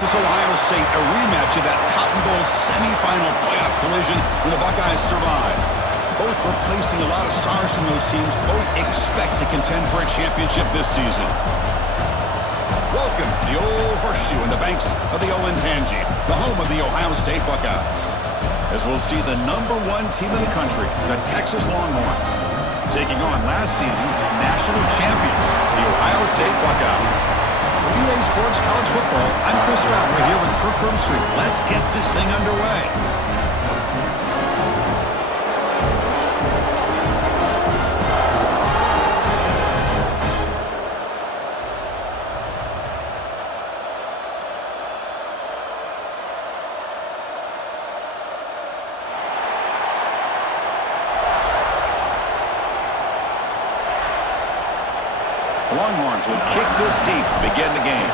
This Ohio State, a rematch of that Cotton Bowl semifinal playoff collision when the Buckeyes survived. Both replacing a lot of stars from those teams. Both expect to contend for a championship this season. Welcome to the old horseshoe in the banks of the Olentangy, the home of the Ohio State Buckeyes. As we'll see the #1 team in the country, the Texas Longhorns, taking on last season's national champions, the Ohio State Buckeyes. For EA Sports College Football, I'm Chris Fowler here with Kirk Herbstreit. Let's get this thing underway. Longhorns will kick this deep to begin the game.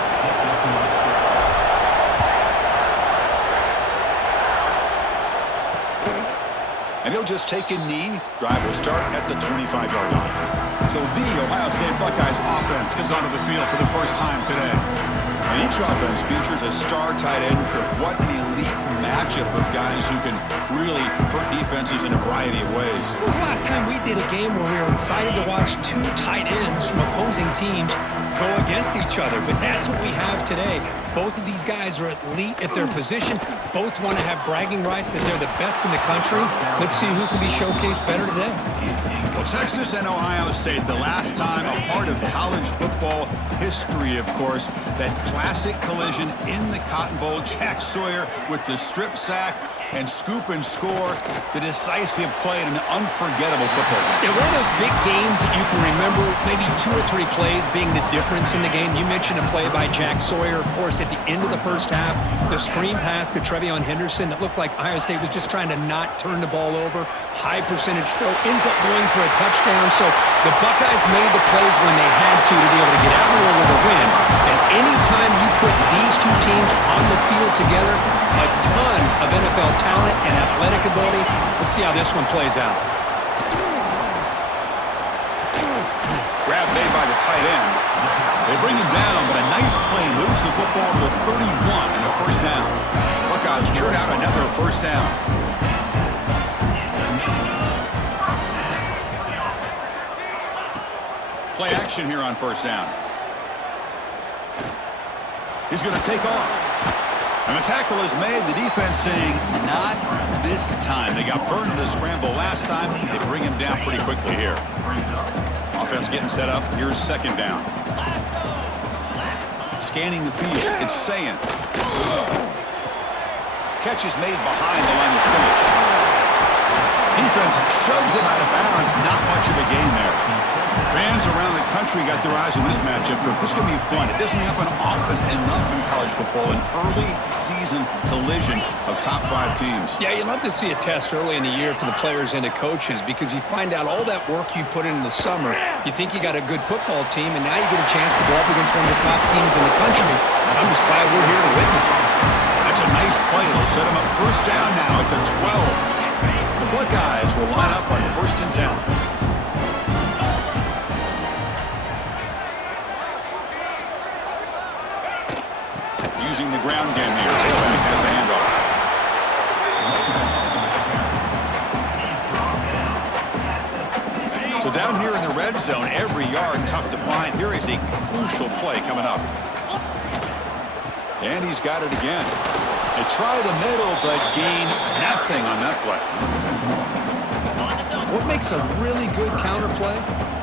And he'll just take a knee. Drive will start at the 25-yard line. So the Ohio State Buckeyes offense comes onto the field for the first time today. And each offense features a star tight end. Kirk, what an elite matchup of guys who can really hurt defenses in a variety of ways. When was the last time we did a game where we were excited to watch two tight ends from opposing teams go against each other? But that's what we have today. Both of these guys are elite at their position. Both want to have bragging rights that they're the best in the country. Let's see who can be showcased better today. Well, Texas and Ohio State, the last time a part of college football history, of course, that classic collision in the Cotton Bowl. Jack Sawyer with the strip sack and scoop and score, the decisive play in an unforgettable football game. Yeah, one of those big games that you can remember, maybe 2 or 3 plays being the difference in the game. You mentioned a play by Jack Sawyer, of course, at the end of the first half, the screen pass to Trevion Henderson that looked like Ohio State was just trying to not turn the ball over. High percentage throw, ends up going for a touchdown. So the Buckeyes made the plays when they had to be able to get out of there with a win. And anytime you put these two teams on the field together, a ton of NFL talent and athletic ability. Let's see how this one plays out. Grab made by the tight end. They bring him down, but a nice play moves the football to the 31 and a first down. Buckeyes churn out another first down. Play action here on first down. He's going to take off. And the tackle is made. The defense saying, not this time. They got burned in the scramble last time. They bring him down pretty quickly here. Offense getting set up. Here's second down. Scanning the field. It's Sayin. Catch is made behind the line of scrimmage. Defense shoves him out of bounds. Not much of a gain there. Fans around the country got their eyes on this matchup. This is going to be fun. It doesn't happen often enough in college football. An early season collision of top 5 teams. Yeah, you love to see a test early in the year for the players and the coaches because you find out all that work you put in the summer. You think you got a good football team, and now you get a chance to go up against one of the top teams in the country. I'm just glad we're here to witness it. That's a nice play. It'll set them up first down now at the 12. The Buckeyes will line up on first and 10. Using the ground game here. Tailback has the handoff. So down here in the red zone, every yard tough to find. Here is a crucial play coming up. And he's got it again. They try the middle, but gain nothing on that play. What makes a really good counter play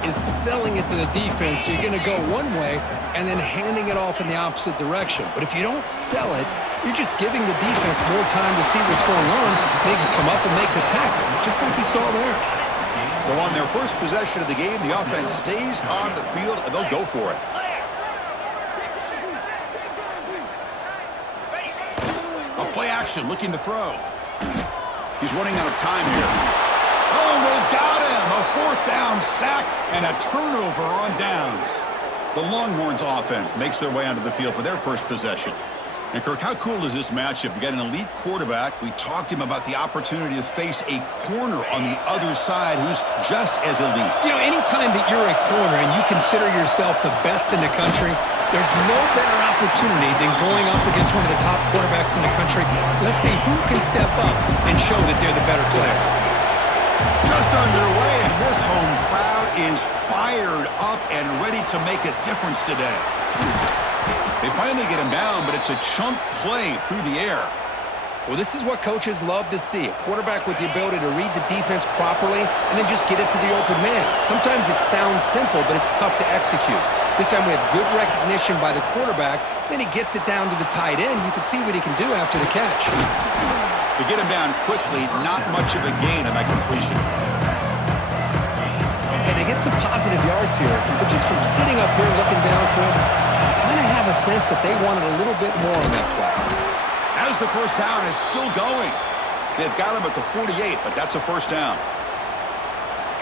is selling it to the defense. So you're going to go one way and then handing it off in the opposite direction. But if you don't sell it, you're just giving the defense more time to see what's going on. They can come up and make the tackle, just like you saw there. So on their first possession of the game, the offense stays on the field, and they'll go for it. A play action, looking to throw. He's running out of time here. Oh, they've got him! A 4th down sack and a turnover on downs. The Longhorns offense makes their way onto the field for their first possession. And Kirk, how cool is this matchup? We got an elite quarterback. We talked to him about the opportunity to face a corner on the other side who's just as elite. You know, anytime that you're a corner and you consider yourself the best in the country, There's no better opportunity than going up against one of the top quarterbacks in the country. Let's see who can step up and show that they're the better player. Just underway, and this home crowd is fired up and ready to make a difference today. They finally get him down, but it's a chunk play through the air. Well, this is what coaches love to see. A quarterback with the ability to read the defense properly and then just get it to the open man. Sometimes it sounds simple, but it's tough to execute. This time we have good recognition by the quarterback. Then he gets it down to the tight end. You can see what he can do after the catch. To get him down quickly, not much of a gain on that completion. And they get some positive yards here. But just from sitting up here looking down, Chris, I kind of have a sense that they wanted a little bit more on that play. As the first down is still going. They've got him at the 48, but that's a first down.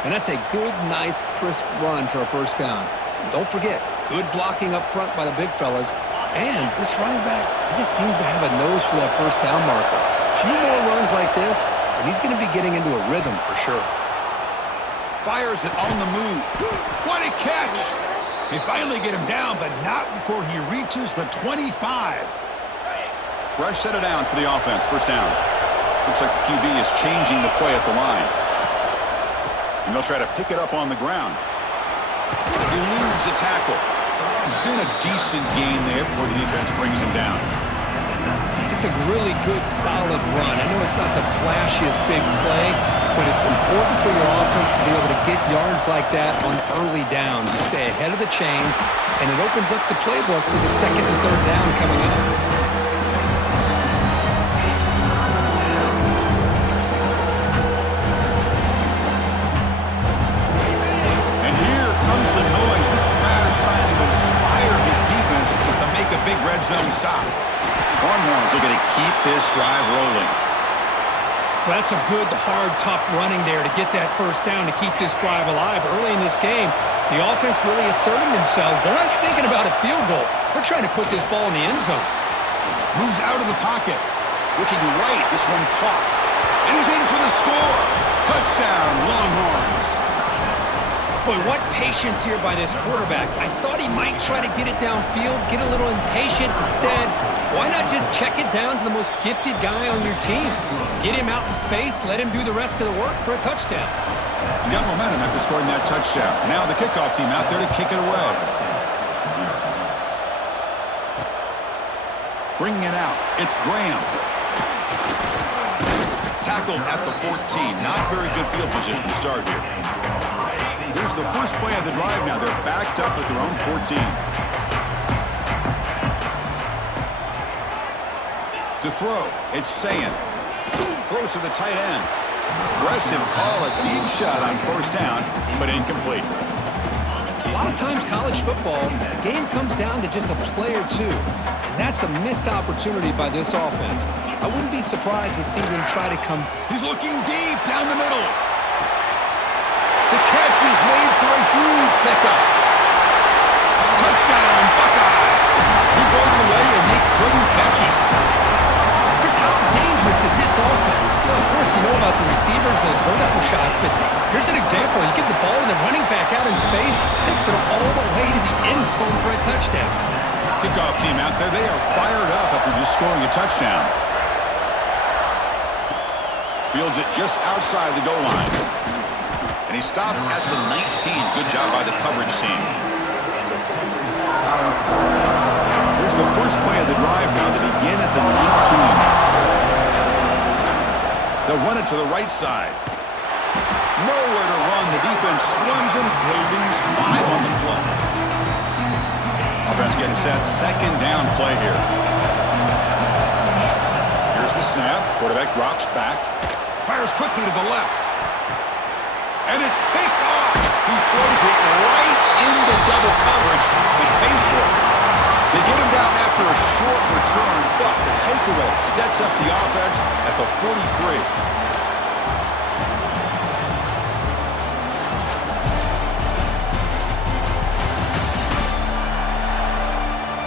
And that's a good, nice, crisp run for a first down. Don't forget, good blocking up front by the big fellas. And this running back, he just seems to have a nose for that first down marker. A few more runs like this, and he's going to be getting into a rhythm for sure. Fires it on the move. What a catch! They finally get him down, but not before he reaches the 25. Fresh set of downs for the offense. First down. Looks like the QB is changing the play at the line. And they'll try to pick it up on the ground. Eludes a tackle. Been a decent gain there before the defense brings him down. It's a really good, solid run. I know it's not the flashiest big play, but it's important for your offense to be able to get yards like that on early down. You stay ahead of the chains, and it opens up the playbook for the second and third down coming up. Big red zone stop. Longhorns are going to keep this drive rolling. Well, that's a good, hard, tough running there to get that first down to keep this drive alive. Early in this game, the offense really asserting themselves. They're not thinking about a field goal. They're trying to put this ball in the end zone. Moves out of the pocket. Looking right, this one caught. And he's in for the score. Touchdown, Longhorns. Boy, what patience here by this quarterback. I thought he might try to get it downfield, get a little impatient. Instead, why not just check it down to the most gifted guy on your team? Get him out in space, let him do the rest of the work for a touchdown. You got momentum after scoring that touchdown. Now the kickoff team out there to kick it away. Bringing it out, it's Graham. Tackled at the 14. Not very good field position to start here. Here's the first play of the drive now. They're backed up at their own 14. To throw, it's Sayan. Throws to the tight end. Aggressive call, a deep shot on first down, but incomplete. A lot of times college football, the game comes down to just a play or two. And that's a missed opportunity by this offense. I wouldn't be surprised to see them try to come. He's looking deep down the middle. The catch is made for a huge pickup. Touchdown, Buckeyes. He broke away and they couldn't catch him. Chris, how dangerous is this offense? Well, of course, you know about the receivers, those vertical shots, but here's an example. You get the ball to the running back out in space, takes it all the way to the end zone for a touchdown. Kickoff team out there, they are fired up after just scoring a touchdown. Fields it just outside the goal line. And he stopped at the 19. Good job by the coverage team. Here's the first play of the drive now. They begin at the 19. They'll run it to the right side. Nowhere to run. The defense slams him. He'll lose 5 on the play. Offense getting set. Second down play here. Here's the snap. Quarterback drops back. Fires quickly to the left. And it's picked off. He throws it right into double coverage and pays for it. They get him down after a short return, but the takeaway sets up the offense at the 43.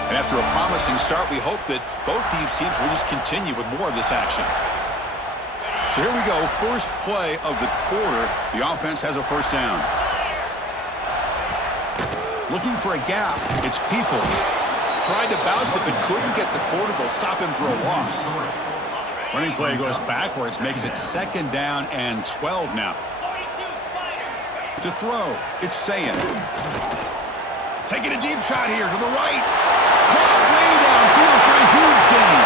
And after a promising start, we hope that both these teams will just continue with more of this action. So here we go, first play of the quarter. The offense has a first down. Looking for a gap, it's Peoples. Tried to bounce it, but couldn't get the quarter. They'll stop him for a loss. Running play goes backwards, makes it 2nd down and 12 now. To throw, it's Sayan. Taking a deep shot here to the right. Caught way downfield for a huge gain.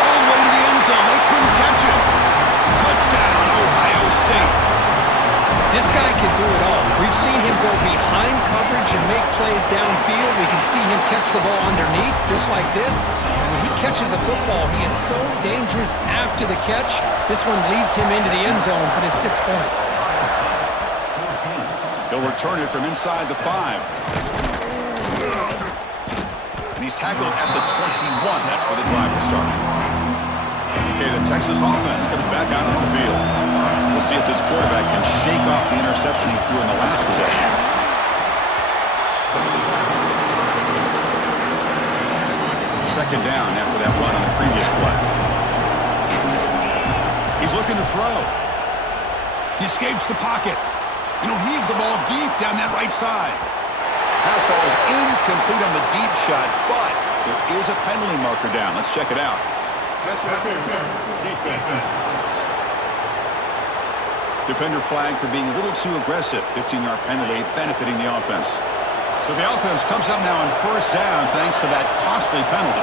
All the way to the end zone. They couldn't catch it. Touchdown, Ohio State. This guy can do it all. We've seen him go behind coverage and make plays downfield. We can see him catch the ball underneath, just like this. And when he catches a football, he is so dangerous after the catch. This one leads him into the end zone for the 6 points. He'll return it from inside the 5. And he's tackled at the 21. That's where the drive will start. Okay, the Texas offense comes back out on the field. We'll see if this quarterback can shake off the interception he threw in the last possession. Second down after that run on the previous play. He's looking to throw. He escapes the pocket. And he'll heave the ball deep down that right side. Pass falls incomplete on the deep shot, but there is a penalty marker down. Let's check it out. Defender flagged for being a little too aggressive. 15-yard penalty benefiting the offense. So the offense comes up now on 1st down thanks to that costly penalty.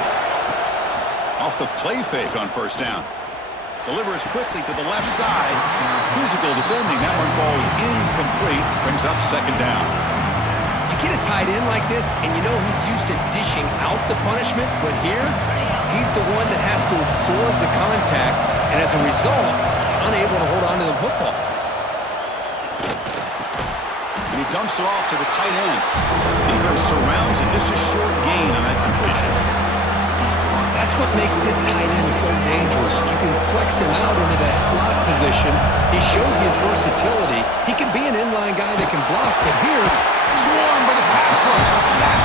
Off the play fake on 1st down. Delivers quickly to the left side. Physical defending. That one falls incomplete. Brings up 2nd down. You get a tight end like this, and you know he's used to dishing out the punishment, but here, he's the one that has to absorb the contact, and as a result, he's unable to hold on to the football. And he dumps it off to the tight end. Defense surrounds him. Just a short gain on that completion. That's what makes this tight end so dangerous. You can flex him out into that slot position. He shows his versatility. He can be an inline guy that can block, but here, swarmed by the pass rush. A sack.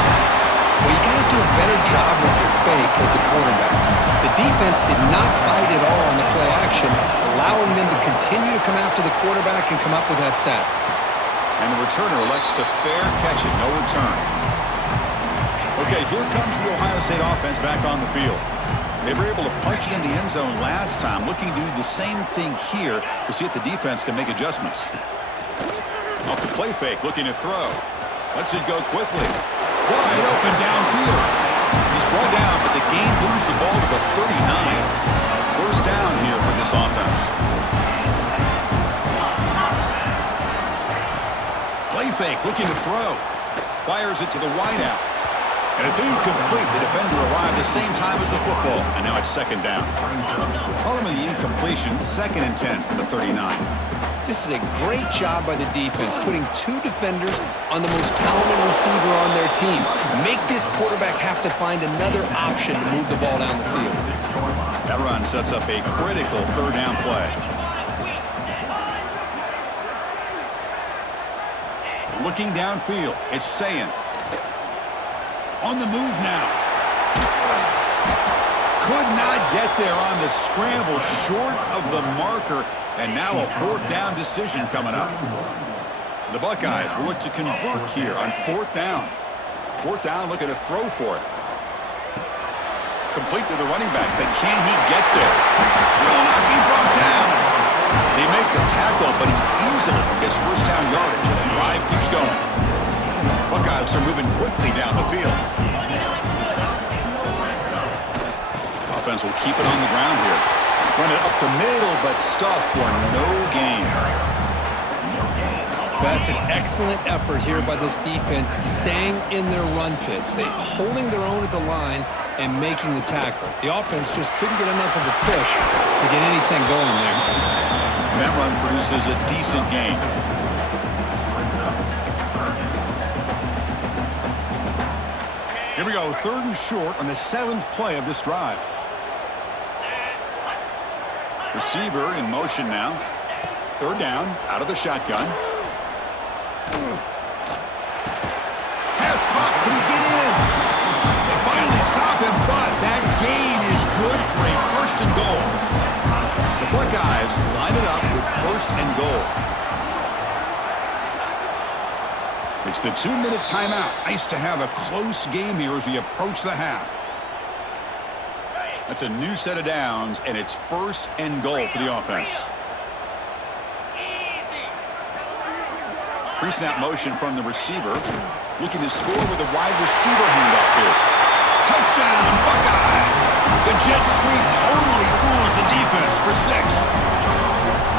Well, you got to do a better job with your fake as the quarterback. The defense did not bite at all on the play action, allowing them to continue to come after the quarterback and come up with that sack. And the returner elects to fair catch it. No return. Okay, here comes the Ohio State offense back on the field. They were able to punch it in the end zone last time, looking to do the same thing here to see if the defense can make adjustments. Off the play fake, looking to throw. Lets it go quickly. Wide open downfield. He's brought down, but the game moves the ball to the 39. 1st down here for this offense. Play fake, looking to throw. Fires it to the wideout. And it's incomplete. The defender arrived the same time as the football. And now it's 2nd down. Following the incompletion, 2nd and 10 from the 39. This is a great job by the defense, putting 2 defenders on the most talented receiver on their team. Make this quarterback have to find another option to move the ball down the field. That run sets up a critical 3rd down play. Looking downfield, it's Sayan. On the move now. Could not get there on the scramble, short of the marker, and now a 4th down decision coming up. The Buckeyes will look to convert here on 4th down. 4th down, looking to throw for it. Complete to the running back, but can he get there? Will not be brought down. They make the tackle, but he easily gets 1st down yardage, and the drive keeps going. Buckeyes are moving quickly down the field. Offense will keep it on the ground here. Run it up the middle, but stuffed for no gain. That's an excellent effort here by this defense, staying in their run fits. They holding their own at the line and making the tackle. The offense just couldn't get enough of a push to get anything going there. And that run produces a decent gain. Here we go, 3rd and short on the 7th play of this drive. Receiver in motion now. 3rd down, out of the shotgun. Pass caught, can he get in? They finally stop him, but that gain is good for a 1st and goal. The Buckeyes line it up with 1st and goal. It's the 2-minute timeout. Nice to have a close game here as we approach the half. That's a new set of downs, and it's 1st and goal for the offense. Pre-snap motion from the receiver. Looking to score with a wide receiver handoff here. Touchdown, Buckeyes! The jet sweep totally fools the defense for 6.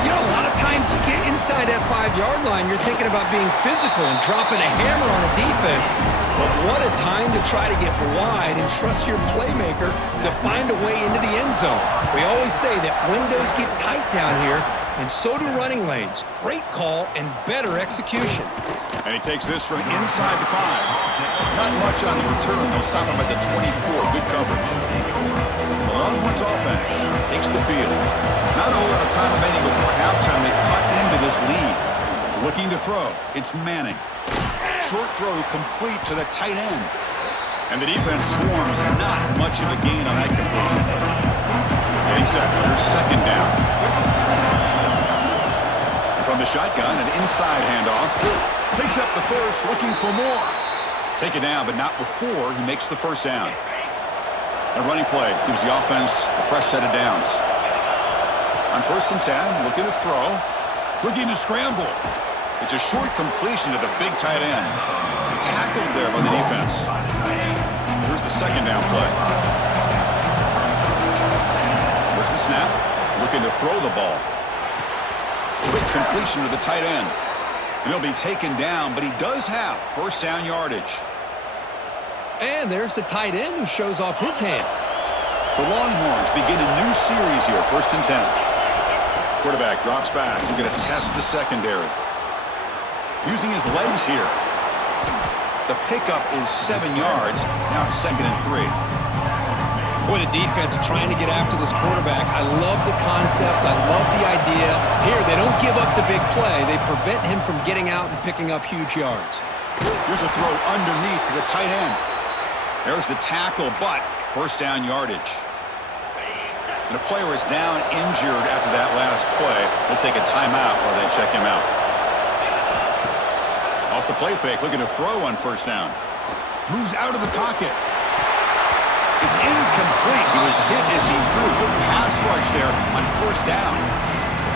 You know, a lot of times you get inside that 5-yard line, you're thinking about being physical and dropping a hammer on a defense. But what a time to try to get wide and trust your playmaker to find a way into the end zone. We always say that windows get tight down here, and so do running lanes. Great call and better execution. And he takes this from inside the 5. Not much on the return. They'll stop him at the 24. Good coverage. The Longhorns offense takes the field. Not a whole lot of time remaining before halftime. They cut into this lead. Looking to throw. It's Manning. Short throw complete to the tight end. And the defense swarms. Not much of a gain on that completion. Getting set. There's 2nd down. And from the shotgun, an inside handoff. Picks up the first, looking for more. Take it down, but not before he makes the 1st down. A running play gives the offense a fresh set of downs. On 1st and 10, looking to throw. Looking to scramble. It's a short completion to the big tight end. Tackled there by the defense. Here's the 2nd down play. Here's the snap. Looking to throw the ball. Quick completion to the tight end. And he'll be taken down, but he does have 1st down yardage. And there's the tight end who shows off his hands. The Longhorns begin a new series here, 1st and 10. Quarterback drops back. He's going to test the secondary. Using his legs here. The pickup is 7 yards. Now it's 2nd and 3. Boy, the defense trying to get after this quarterback. I love the concept. I love the idea. Here, they don't give up the big play. They prevent him from getting out and picking up huge yards. Here's a throw underneath to the tight end. There's the tackle, but 1st down yardage. And a player is down injured after that last play. We'll take a timeout while they check him out. Off the play fake, looking to throw on 1st down. Moves out of the pocket. It's incomplete. He was hit as he threw. Good pass rush there on 1st down.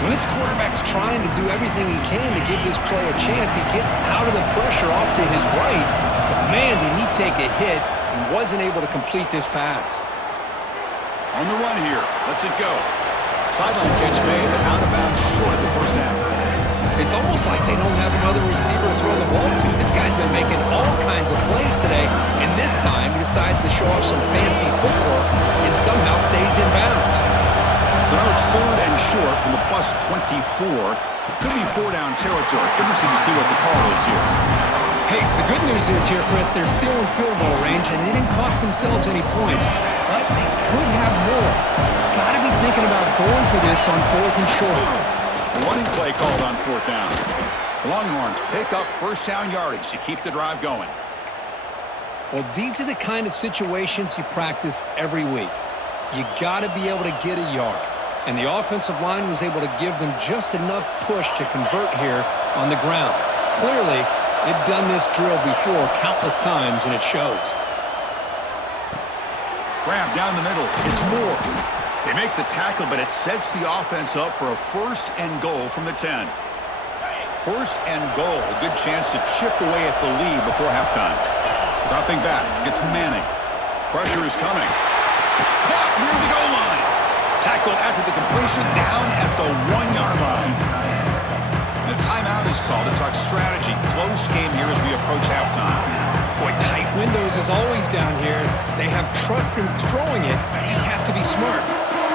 When this quarterback's trying to do everything he can to give this play a chance, he gets out of the pressure off to his right. But man, did he take a hit and wasn't able to complete this pass. On the run here. Lets it go. Sideline catch made, but out of bounds short of the 1st down. It's almost like they don't have another receiver to throw the ball to. This guy's been making all kinds of plays today, and this time he decides to show off some fancy footwork and somehow stays in bounds. So now it's 3rd and short from the plus 24. Could be 4-down territory. Interesting to see what the call is here. Hey, the good news is here, Chris, they're still in field goal range, and they didn't cost themselves any points, but they could have more. Got to be thinking about going for this on 4th and short. A running play called on 4th down. Longhorns pick up 1st down yardage to keep the drive going. Well, these are the kind of situations you practice every week. You got to be able to get a yard. And the offensive line was able to give them just enough push to convert here on the ground. Clearly, they've done this drill before countless times, and it shows. Grab down the middle. It's Moore. They make the tackle, but it sets the offense up for a 1st and goal from the 10. 1st and goal. A good chance to chip away at the lead before halftime. Dropping back. It's Manning. Pressure is coming. Caught near the goal line. Tackled after the completion down at the 1-yard line. And a timeout is called to talk strategy. Close game here as we approach halftime. Boy, tight windows as always down here. They have trust in throwing it. They just have to be smart.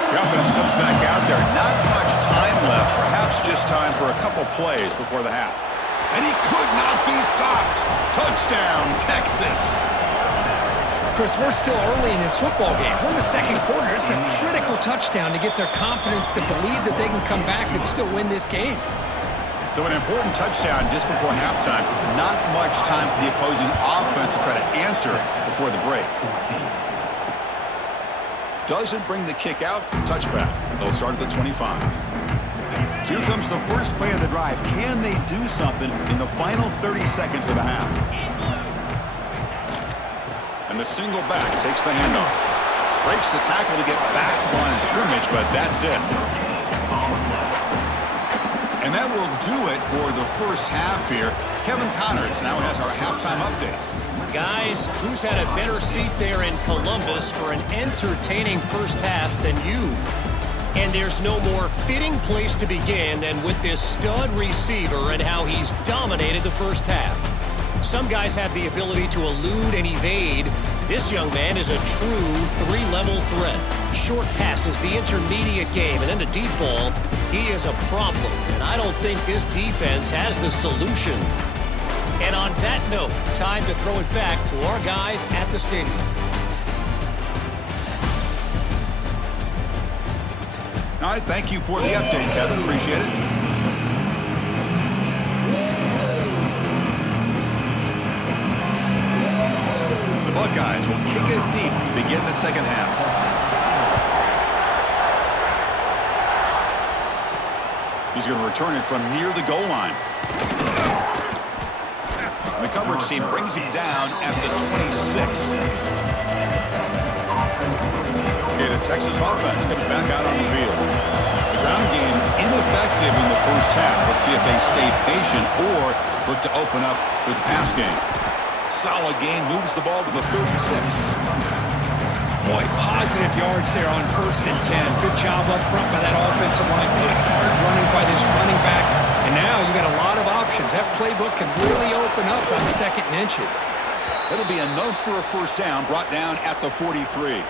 The offense comes back out there. Not much time left. Perhaps just time for a couple plays before the half. And he could not be stopped. Touchdown, Texas. Chris, we're still early in this football game. We're in the 2nd quarter. It's a critical touchdown to get their confidence to believe that they can come back and still win this game. So an important touchdown just before halftime. Not much time for the opposing offense to try to answer before the break. Doesn't bring the kick out. Touchback. They'll start at the 25. So here comes the first play of the drive. Can they do something in the final 30 seconds of the half? And the single back takes the handoff. Breaks the tackle to get back to the line of scrimmage, but that's it. And that will do it for the first half here. Kevin Connors now has our halftime update. Guys, who's had a better seat there in Columbus for an entertaining first half than you? And there's no more fitting place to begin than with this stud receiver and how he's dominated the first half. Some guys have the ability to elude and evade. This young man is a true three-level threat. Short passes, the intermediate game, and then the deep ball. He is a problem, and I don't think this defense has the solution. And on that note, time to throw it back to our guys at the stadium. All right, thank you for the update, Kevin. Appreciate it. The Buckeyes will kick it deep to begin the second half. He's going to return it from near the goal line. And the coverage team brings him down at the 26. Okay, the Texas offense comes back out on the field. The ground game ineffective in the first half. Let's see if they stay patient or look to open up with a pass game. Solid gain, moves the ball to the 36. Boy, positive yards there on 1st and 10. Good job up front by that offensive line. Good hard running by this running back. And now you got a lot of options. That playbook can really open up on 2nd and inches. It'll be enough for a first down, brought down at the 43.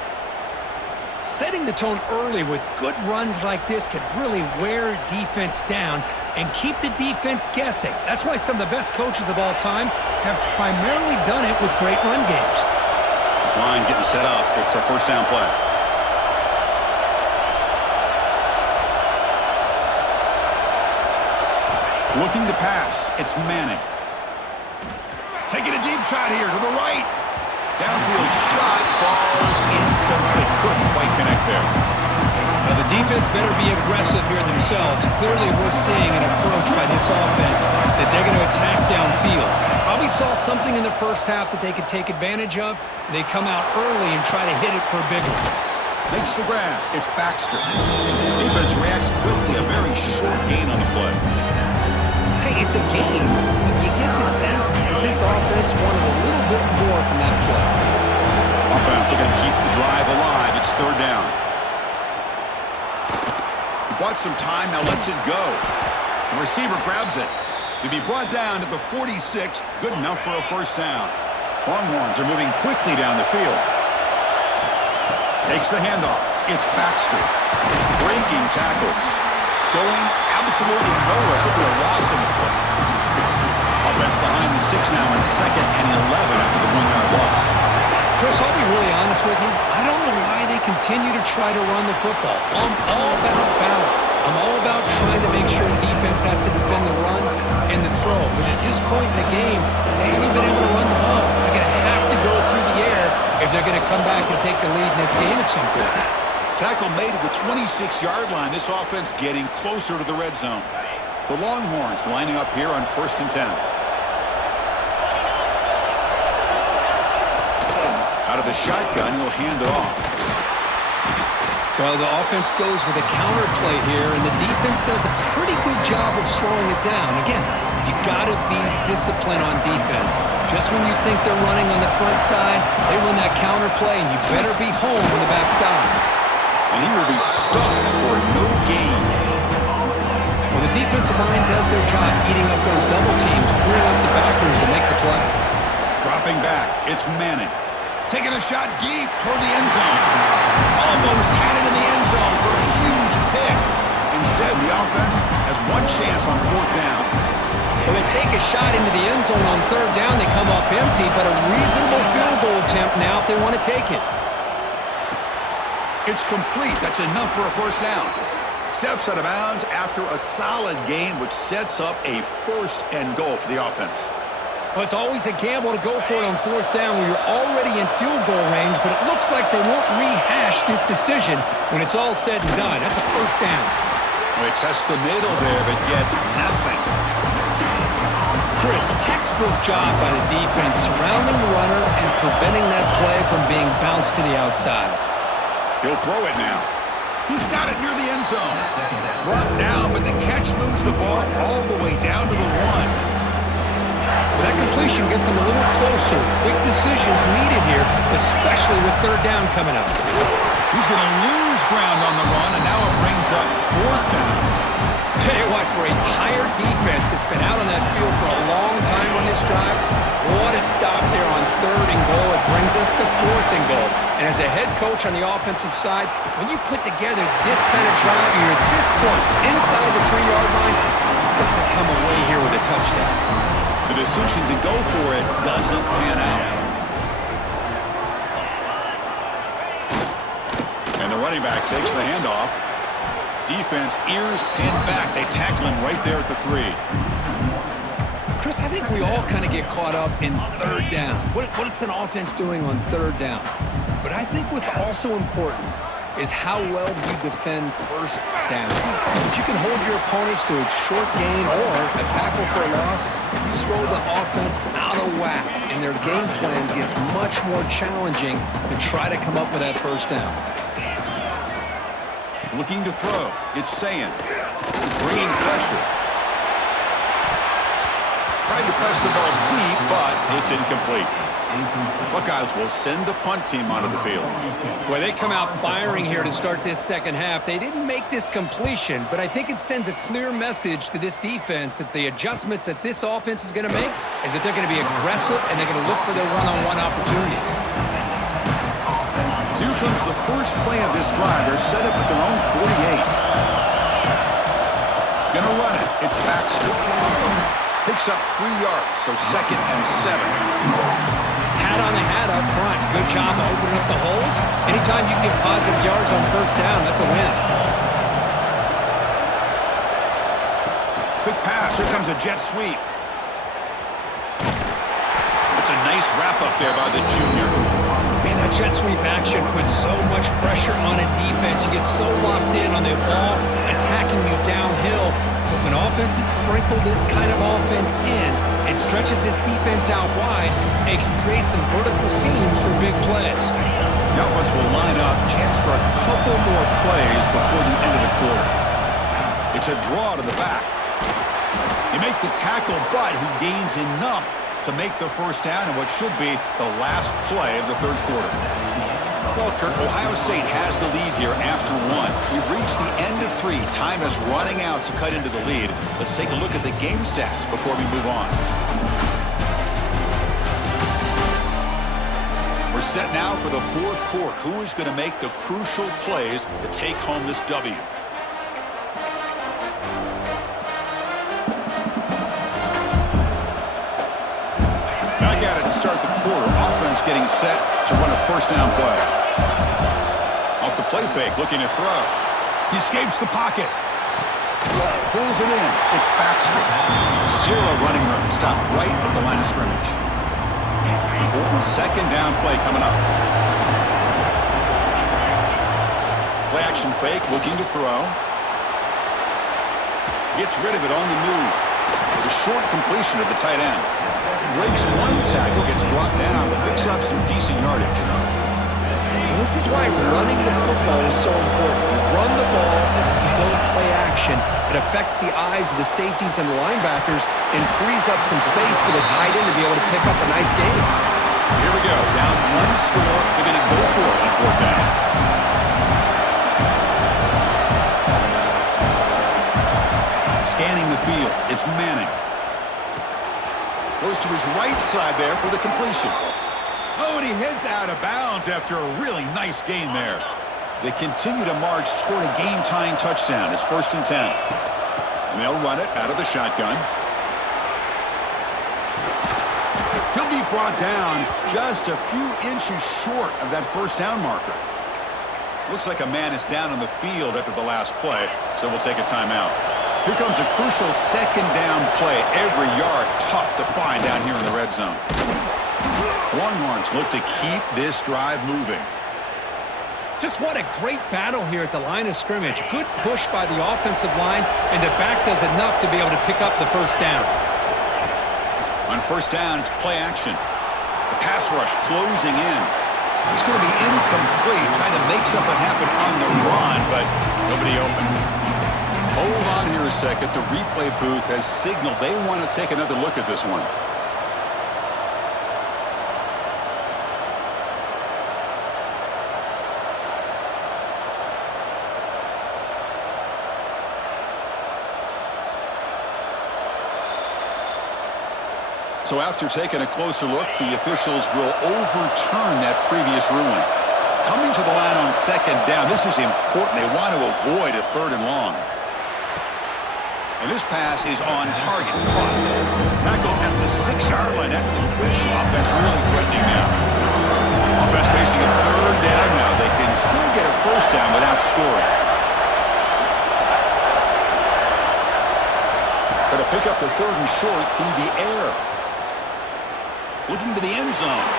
Setting the tone early with good runs like this can really wear defense down and keep the defense guessing. That's why some of the best coaches of all time have primarily done it with great run games. This line getting set up. It's a first down play. Looking to pass. It's Manning. Taking a deep shot here to the right. Downfield shot falls incomplete. Couldn't quite connect there. Now the defense better be aggressive here themselves. Clearly we're seeing an approach by this offense that they're going to attack downfield. Probably saw something in the first half that they could take advantage of. They come out early and try to hit it for a big one. Makes the grab. It's Baxter. Defense reacts quickly. A very short gain on the play. Hey, it's a game, but you get the sense that this offense wanted a little bit more from that play. Offense looking to keep the drive alive. It's 3rd down. He bought some time, now lets it go. The receiver grabs it. He'll be brought down to the 46. Good enough for a first down. Longhorns are moving quickly down the field. Takes the handoff. It's Baxter. Breaking tackles. Going absolutely nowhere. Could be a loss in the play. Offense behind the 6 now in 2nd and 11 after the 1-yard loss. Chris, I'll be really honest with you. I don't know why they continue to try to run the football. I'm all about balance. I'm all about trying to make sure defense has to defend the run and the throw. But at this point in the game, they haven't been able to run the ball. They're going to have to go through the air if they're going to come back and take the lead in this game at some point. Tackle made at the 26-yard line. This offense getting closer to the red zone. The Longhorns lining up here on 1st and 10. Out of the shotgun, he'll hand it off. Well, the offense goes with a counter play here, and the defense does a pretty good job of slowing it down. Again, you got to be disciplined on defense. Just when you think they're running on the front side, they run that counter play, and you better be home on the back side. And he will be stuffed for no gain. Well, the defensive line does their job eating up those double teams, freeing up the backers to make the play. Dropping back, it's Manning. Taking a shot deep toward the end zone. Almost had it in the end zone for a huge pick. Instead, the offense has one chance on 4th down. Well, they take a shot into the end zone on 3rd down. They come up empty, but a reasonable field goal attempt now if they want to take it. It's complete. That's enough for a first down. Steps out of bounds after a solid game, which sets up a 1st and goal for the offense. Well, it's always a gamble to go for it on 4th down when you're already in field goal range, but it looks like they won't rehash this decision when it's all said and done. That's a first down. They test the middle there, but get nothing. Chris, textbook job by the defense surrounding the runner and preventing that play from being bounced to the outside. He'll throw it now. He's got it near the end zone. Brought down, but the catch moves the ball all the way down to the 1. That completion gets him a little closer. Quick decisions needed here, especially with third down coming up. He's going to lose ground on the run, and now it brings up fourth down. Tell you what, for a tired defense that's been out on that field for a long time on this drive, what a stop there on third and goal. It brings us to fourth and goal. And as a head coach on the offensive side, when you put together this kind of drive, you're this close, inside the 3-yard line, you've got to come away here with a touchdown. The decision to go for it doesn't pan out. And the running back takes the handoff. Defense, ears pinned back. They tackle him right there at the 3. Chris, I think we all kind of get caught up in third down. What's an offense doing on third down? But I think what's also important is how well you defend first down. If you can hold your opponents to a short gain or a tackle for a loss, you throw the offense out of whack, and their game plan gets much more challenging to try to come up with that first down. Looking to throw. It's Sayin. Bringing pressure. Tried to press the ball deep, but it's incomplete. Buckeyes will send the punt team onto the field. Well, they come out firing here to start this second half. They didn't make this completion, but I think it sends a clear message to this defense that the adjustments that this offense is going to make is that they're going to be aggressive and they're going to look for their one-on-one opportunities. So here comes the first play of this drive. They're set up at their own 48. Gonna run it. It's Baxter. Picks up 3 yards, so 2nd and 7. Hat on the hat up front. Good job opening up the holes. Anytime you get positive yards on first down, that's a win. Quick pass. Here comes a jet sweep. It's a nice wrap up there by the junior. Man, that jet sweep action puts so much pressure on a defense. You get so locked in on the ball attacking you downhill. But when offenses sprinkle this kind of offense in, it stretches this defense out wide and can create some vertical seams for big plays. The offense will line up. Chance for a couple more plays before the end of the quarter. It's a draw to the back. You make the tackle, but he gains enough to make the first down in what should be the last play of the third quarter. Well, Kurt, Ohio State has the lead here after 1. We've reached the end of 3. Time is running out to cut into the lead. Let's take a look at the game stats before we move on. We're set now for the fourth quarter. Who is going to make the crucial plays to take home this W? Back at it to start the quarter. Offense getting set to run a first down play. Off the play fake, looking to throw. He escapes the pocket. Pulls it in. It's Baxter. 0 running room. Stop right at the line of scrimmage. Important second down play coming up. Play action fake, looking to throw. Gets rid of it on the move. With a short completion of the tight end. Breaks one tackle, gets brought down, but picks up some decent yardage. Well, this is why running the football is so important. You run the ball, and if you don't play action, it affects the eyes of the safeties and the linebackers and frees up some space for the tight end to be able to pick up a nice gain. So here we go. Down 1 score. They're going to go for it on fourth down. Scanning the field. It's Manning. Goes to his right side there for the completion. Oh, and he heads out of bounds after a really nice gain there. They continue to march toward a game-tying touchdown. It's 1st and 10. And they'll run it out of the shotgun. He'll be brought down just a few inches short of that first down marker. Looks like a man is down on the field after the last play, so we'll take a timeout. Here comes a crucial second down play. Every yard tough to find down here in the red zone. Longhorns look to keep this drive moving. Just what a great battle here at the line of scrimmage. Good push by the offensive line, and the back does enough to be able to pick up the first down. On first down, it's play action. The pass rush closing in. It's going to be incomplete, trying to make something happen on the run, but nobody open. Hold on here a second. The replay booth has signaled they want to take another look at this one. So after taking a closer look, the officials will overturn that previous ruling. Coming to the line on second down, this is important. They want to avoid a third and long. And this pass is on target. Caught. Tackled at the 6-yard line after the push. Offense really threatening now. Offense facing a third down now. They can still get a first down without scoring. Got to pick up the third and short through the air. Looking to the end zone.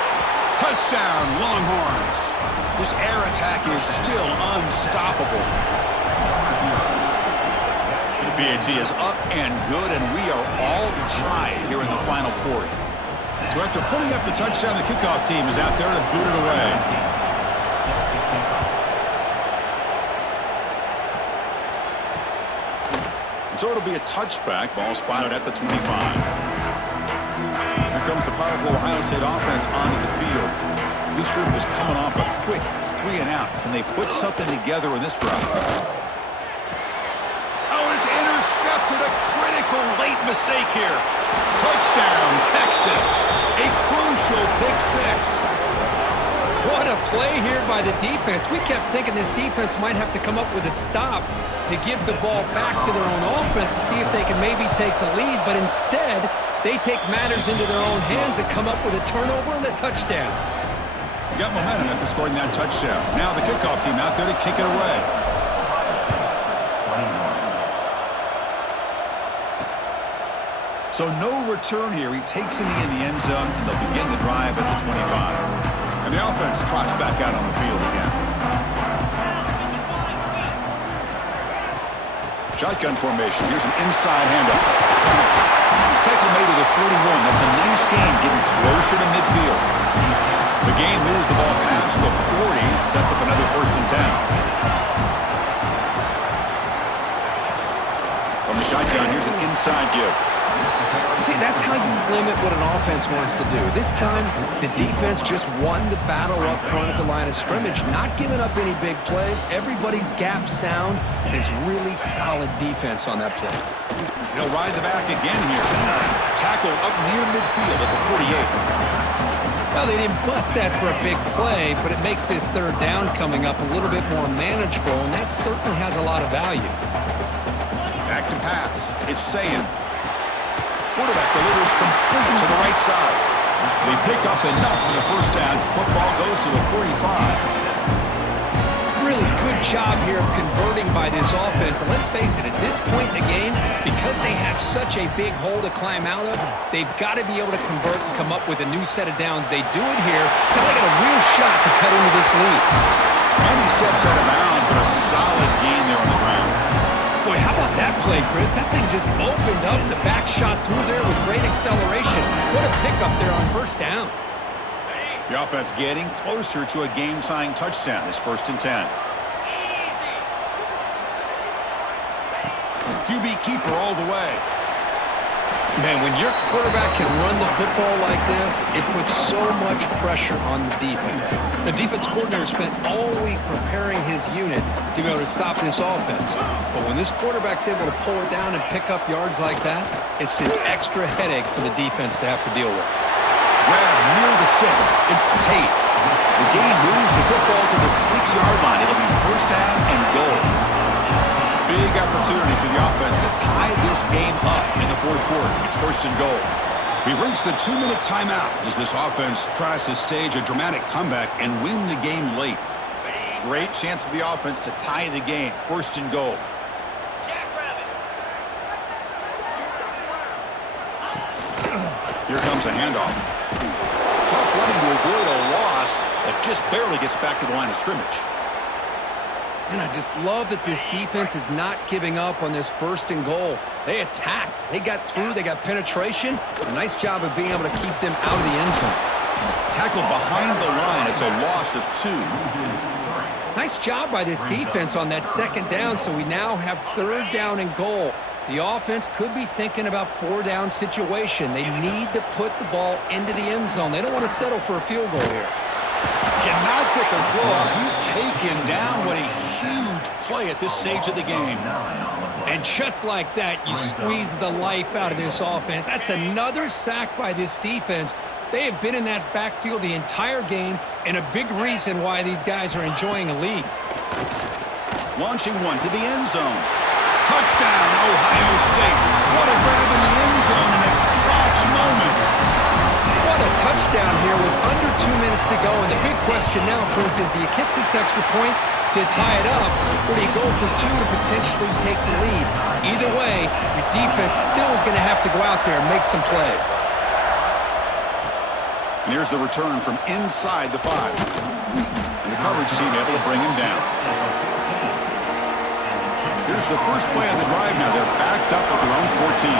Touchdown, Longhorns. This air attack is still unstoppable. The PAT is up and good, and we are all tied here in the final quarter. So after putting up the touchdown, the kickoff team is out there to boot it away. So it'll be a touchback. Ball spotted at the 25. Here comes the powerful Ohio State offense onto the field. This group is coming off a quick 3-and-out. Can they put something together in this drive? Oh, it's intercepted. A critical late mistake here. Touchdown, Texas. A crucial pick six. What a play here by the defense. We kept thinking this defense might have to come up with a stop to give the ball back to their own offense to see if they can maybe take the lead, but instead they take matters into their own hands and come up with a turnover and a touchdown. You got momentum after scoring that touchdown. Now the kickoff team out there to kick it away. So no return here. He takes it in the end zone, and they'll begin the drive at the 25. And the offense trots back out on the field again. Shotgun formation. Here's an inside handoff. Tackle made to the 41. That's a nice game, getting closer to midfield. The game moves the ball past the 40, sets up another 1st and 10. From the shotgun, here's an inside give. See, that's how you limit what an offense wants to do. This time, the defense just won the battle up front at the line of scrimmage, not giving up any big plays. Everybody's gap sound, and it's really solid defense on that play. He'll ride the back again here. Tackle up near midfield at the 48. Well, they didn't bust that for a big play, but it makes this third down coming up a little bit more manageable, and that certainly has a lot of value. Back to pass. It's Sayin. Quarterback delivers complete to the right side. They pick up enough for the first down. Football goes to the 45. Really good job here of converting by this offense. And let's face it, at this point in the game, because they have such a big hole to climb out of, they've got to be able to convert and come up with a new set of downs. They do it here. Now they got a real shot to cut into this lead. And he steps out of bounds, but a solid gain there on the ground. Boy, how about that play, Chris? That thing just opened up. The back shot through there with great acceleration. What a pickup there on first down. The offense getting closer to a game-tying touchdown. It's 1st and 10. QB keeper all the way. Man, when your quarterback can run the football like this, it puts so much pressure on the defense. The defense coordinator spent all week preparing his unit to be able to stop this offense. But when this quarterback's able to pull it down and pick up yards like that, it's an extra headache for the defense to have to deal with. Grab near the sticks. It's Tate. The game moves the football to the 6-yard line. It'll be first down and goal. Big opportunity for the offense to tie this game up in the 4th quarter. It's 1st and goal. We've reached the 2-minute timeout as this offense tries to stage a dramatic comeback and win the game late. Great chance for the offense to tie the game. 1st and goal. Here comes a handoff. Tough running to avoid a loss that just barely gets back to the line of scrimmage. And I just love that this defense is not giving up on this 1st and goal. They attacked. They got through. They got penetration. A nice job of being able to keep them out of the end zone. Tackled behind the line. It's a loss of 2. Nice job by this defense on that 2nd down, so we now have 3rd down and goal. The offense could be thinking about 4-down situation. They need to put the ball into the end zone. They don't want to settle for a field goal here. Cannot get the throw off. He's taken down. What a huge play at this stage of the game. And just like that, you squeeze the life out of this offense. That's another sack by this defense. They have been in that backfield the entire game, and a big reason why these guys are enjoying a lead. Launching one to the end zone. Touchdown, Ohio State. What a grab in the end zone in a clutch moment. What a touchdown here with under 2 minutes to go. And the big question now, Chris, is do you kick this extra point to tie it up, or do you go for 2 to potentially take the lead? Either way, your defense still is going to have to go out there and make some plays. And here's the return from inside the 5. And the coverage team able to bring him down. Here's the first play of the drive now. They're backed up at their own 14.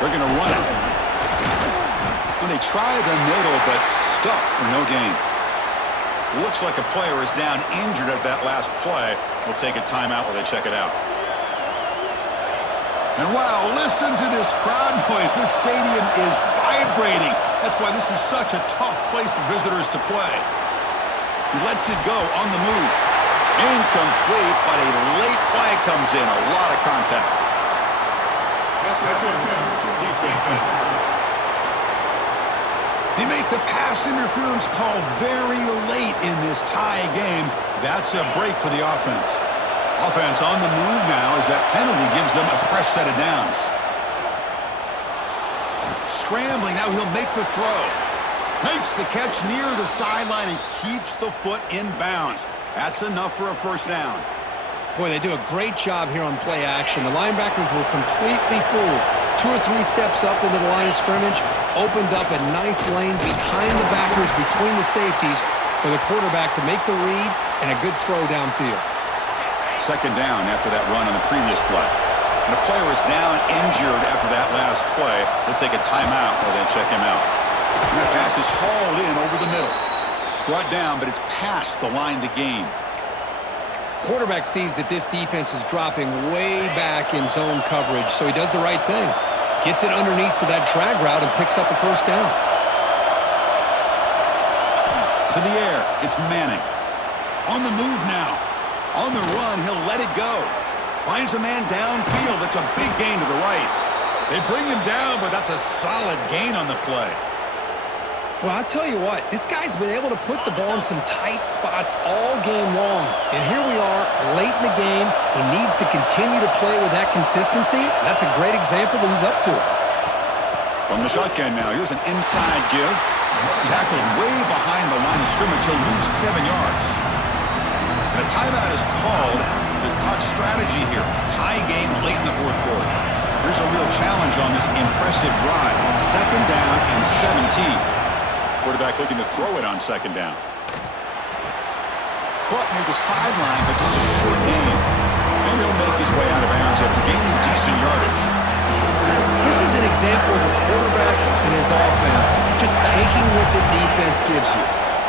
They're going to run it. When they try the middle, but stuff for no gain. Looks like a player is down injured at that last play. We'll take a timeout while they check it out. And wow, listen to this crowd noise. This stadium is vibrating. That's why this is such a tough place for visitors to play. He lets it go on the move. Incomplete, but a late flag comes in. A lot of contact. They make the pass interference call very late in this tie game. That's a break for the offense. Offense on the move now as that penalty gives them a fresh set of downs. Scrambling, now he'll make the throw. Makes the catch near the sideline and keeps the foot in bounds. That's enough for a first down. Boy, they do a great job here on play action. The linebackers were completely fooled. 2 or 3 steps up into the line of scrimmage, opened up a nice lane behind the backers, between the safeties, for the quarterback to make the read and a good throw downfield. 2nd down after that run on the previous play. And the player is down injured after that last play. They'll take a timeout while they check him out. And that pass is hauled in over the middle. Brought down, but it's past the line to gain. Quarterback sees that this defense is dropping way back in zone coverage, so he does the right thing. Gets it underneath to that drag route and picks up a first down. To the air, it's Manning. On the move now. On the run, he'll let it go. Finds a man downfield. That's a big gain to the right. They bring him down, but that's a solid gain on the play. Well, I'll tell you what, this guy's been able to put the ball in some tight spots all game long. And here we are, late in the game. He needs to continue to play with that consistency. That's a great example that he's up to it. From the shotgun now, here's an inside give. Tackled way behind the line of scrimmage. He'll lose 7 yards. And a timeout is called to talk strategy here. Tie game late in the 4th quarter. Here's a real challenge on this impressive drive. 2nd down and 17. Quarterback looking to throw it on 2nd down. Caught near the sideline, but just a short gain. And he'll make his way out of bounds after gaining decent yardage. This is an example of a quarterback and his offense just taking what the defense gives you.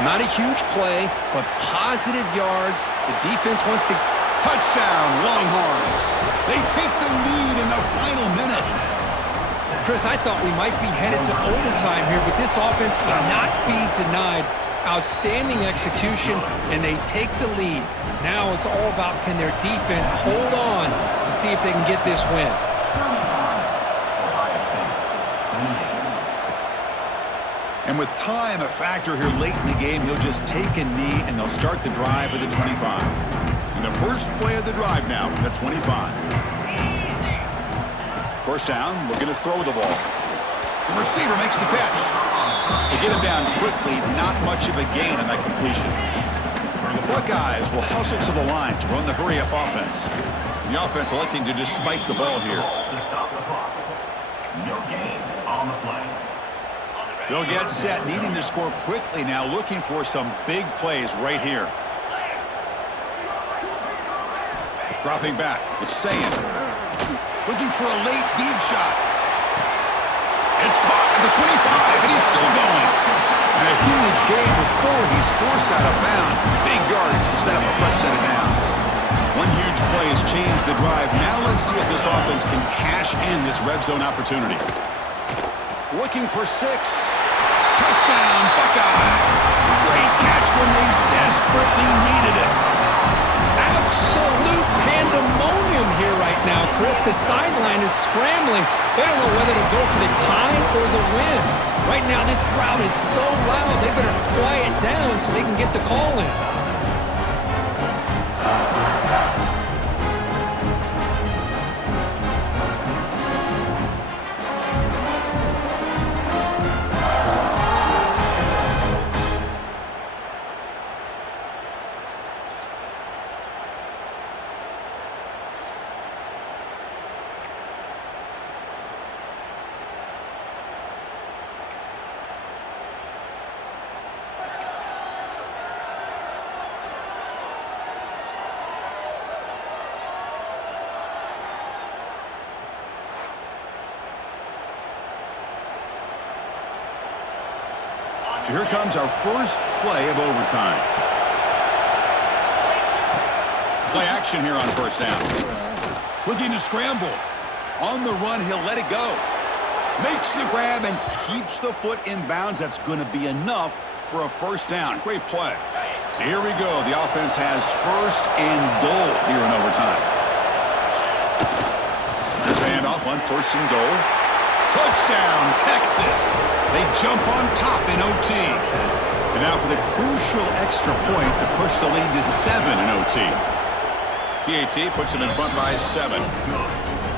Not a huge play, but positive yards. The defense wants to... Touchdown, Longhorns. They take the lead in the final minute. Chris, I thought we might be headed to overtime here, but this offense will not be denied. Outstanding execution, and they take the lead. Now it's all about can their defense hold on to see if they can get this win. And with time a factor here late in the game, he'll just take a knee, and they'll start the drive at the 25. And the first play of the drive now from the 25. First down, looking to throw the ball. The receiver makes the catch. They get him down quickly, not much of a gain on that completion. The Buckeyes will hustle to the line to run the hurry-up offense. The offense electing to just spike the ball here. They'll get set, needing to score quickly now, looking for some big plays right here. Dropping back. It's Sayan. Looking for a late deep shot. It's caught at the 25, and he's still going. And a huge gain before he's forced out of bounds. Big yardage to set up a fresh set of downs. One huge play has changed the drive. Now let's see if this offense can cash in this red zone opportunity. Looking for 6. Touchdown, Buckeyes. Great catch when they desperately needed it. Absolute pandemonium here right now, Chris. The sideline is scrambling. They don't know whether to go for the tie or the win. Right now, this crowd is so loud, they better quiet down so they can get the call in. So here comes our first play of overtime. Play action here on first down. Looking to scramble. On the run, he'll let it go. Makes the grab and keeps the foot in bounds. That's going to be enough for a first down. Great play. So here we go. The offense has first and goal here in overtime. There's a handoff on first and goal. Touchdown, Texas. They jump on top in OT. And now for the crucial extra point to push the lead to 7 in OT. PAT puts them in front by 7.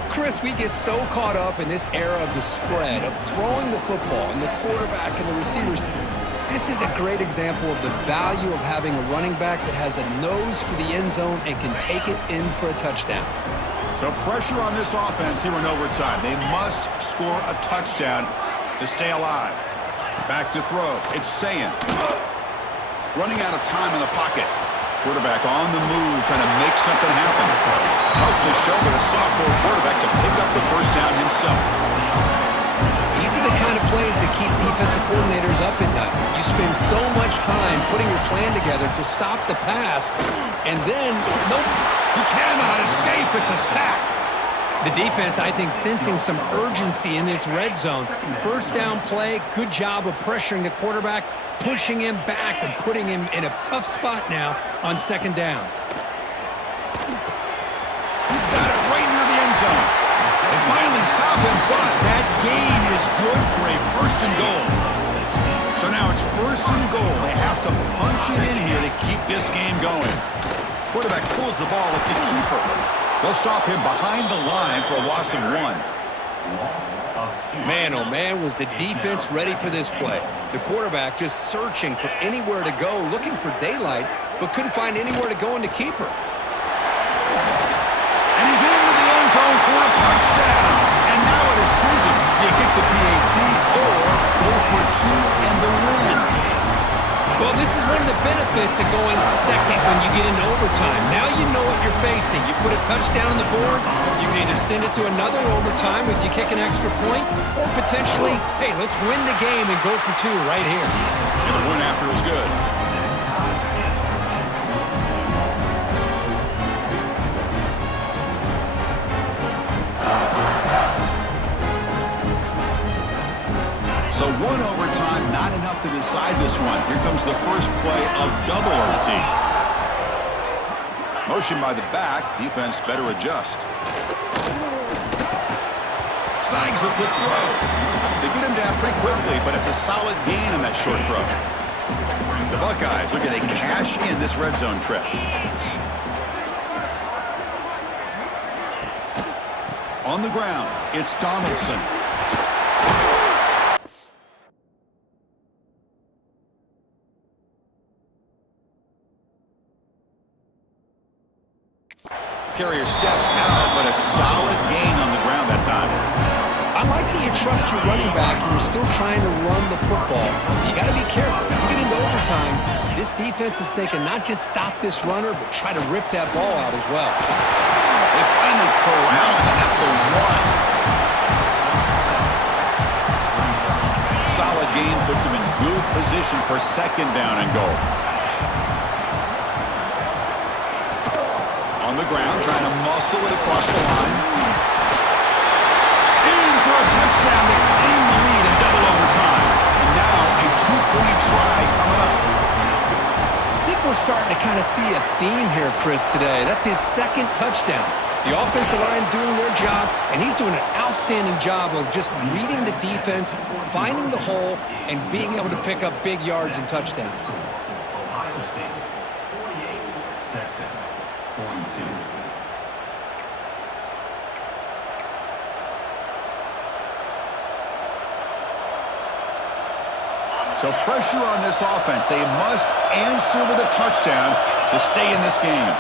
Chris, we get so caught up in this era of the spread, of throwing the football and the quarterback and the receivers. This is a great example of the value of having a running back that has a nose for the end zone and can take it in for a touchdown. So pressure on this offense here in overtime. They must score a touchdown to stay alive. Back to throw. It's Sayan. Running out of time in the pocket. Quarterback on the move, trying to make something happen. Tough to show, but a sophomore quarterback to pick up the first down himself. These are the kind of plays that keep defensive coordinators up at night. You spend so much time putting your plan together to stop the pass, and then, nope. He cannot escape. It's a sack. The defense, I think, sensing some urgency in this red zone. First down play, good job of pressuring the quarterback, pushing him back and putting him in a tough spot now on second down. He's got it right near the end zone. They finally stop him, but that gain is good for a first and goal. So now it's first and goal. They have to punch it in here to keep this game going. Quarterback pulls the ball to keeper. They'll stop him behind the line for a loss of 1. Man, oh man, was the defense ready for this play. The quarterback just searching for anywhere to go, looking for daylight, but couldn't find anywhere to go in the keeper. And he's into the end zone for a touchdown. And now a decision. Do you kick the PAT or go for 2 and the win? Well, this is one of the benefits of going second when you get into overtime. Now you know what you're facing. You put a touchdown on the board, you can either send it to another overtime if you kick an extra point, or potentially, hey, let's win the game and go for 2 right here. And the one after is good. So 1 overtime, not enough to decide this one. Here comes the first play of double OT. Motion by the back. Defense better adjust. Snags a quick throw. They get him down pretty quickly, but it's a solid gain on that short throw. The Buckeyes look at a cash in this red zone trip. On the ground, it's Donaldson. Carrier steps out, but a solid gain on the ground that time. I like that you trust your running back and you're still trying to run the football. You got to be careful. You get into overtime, this defense is thinking not just stop this runner, but try to rip that ball out as well. They finally corral him at the 1. Solid gain puts him in good position for second down and goal. On the ground, trying to muscle it across the line. In for a touchdown to claim the lead in double overtime. And now a 2-point try coming up. I think we're starting to kind of see a theme here, Chris, today. That's his second touchdown. The offensive line doing their job, and he's doing an outstanding job of just reading the defense, finding the hole, and being able to pick up big yards and touchdowns. Ohio State, 48, Texas, 42. So pressure on this offense. They must answer with a touchdown to stay in this game.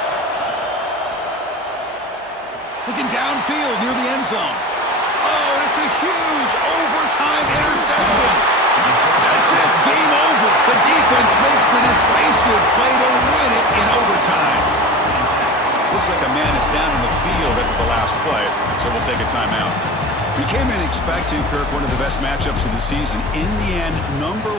Looking downfield near the end zone. Oh, and it's a huge overtime interception. That's it. Game over. The defense makes the decisive play to win it in overtime. Looks like a man is down in the field after the last play, so we'll take a timeout. We came in expecting, Kirk, one of the best matchups of the season. In the end, number